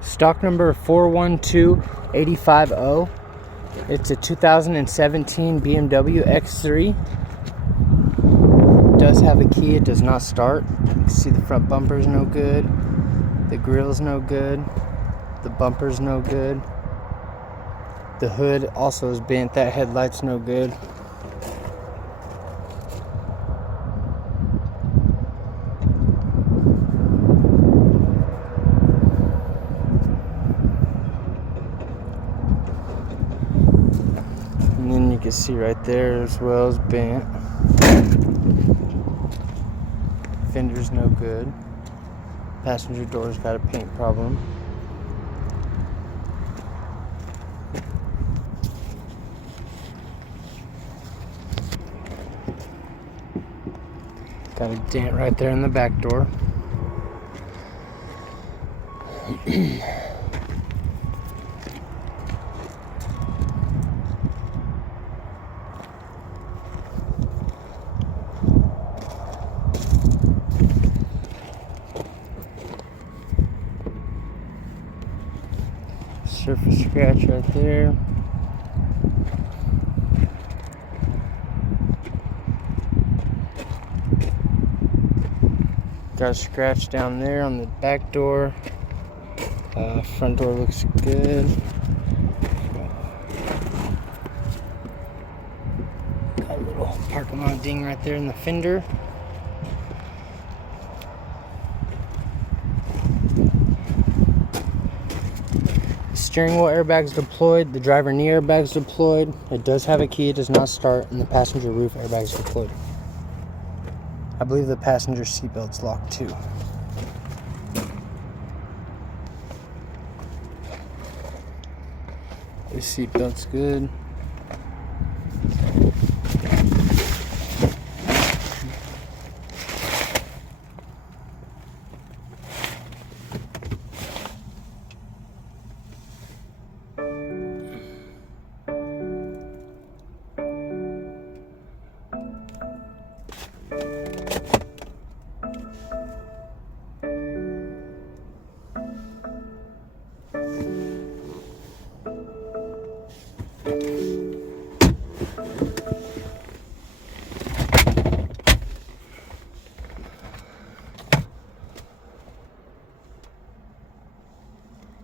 Stock number 412850. It's a 2017 BMW X3. It does have a key, it does not start. You can see the front bumper's no good. The grill's no good. The bumper's no good. The hood also is bent. That headlight's no good. And then you can see right there as well as bent. Fender's no good. Passenger door's got a paint problem. Got a dent right there in the back door. Surface scratch right there. Got a scratch down there on the back door. Front door looks good. Got a little parking lot ding right there in the fender. Steering wheel airbags deployed, the driver knee airbags deployed. It does have a key, it does not start, and the passenger roof airbags deployed. I believe the passenger seatbelt's locked too. The seatbelt's good.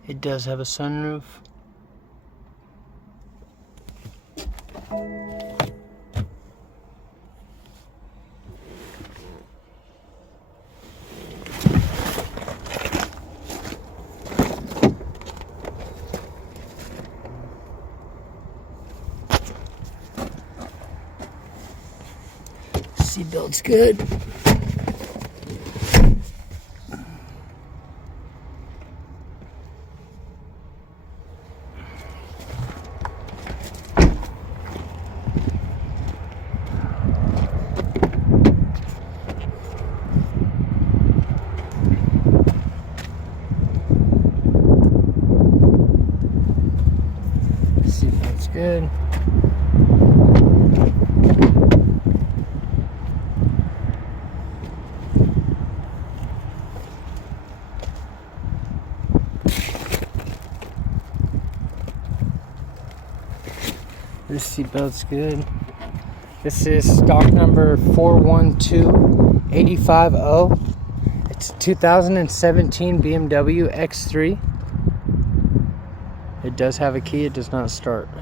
It does have a sunroof. Seatbelt's good. Seatbelt's good. This seatbelt's good. This is stock number 412850. It's a 2017 BMW X3. It does have a key, it does not start.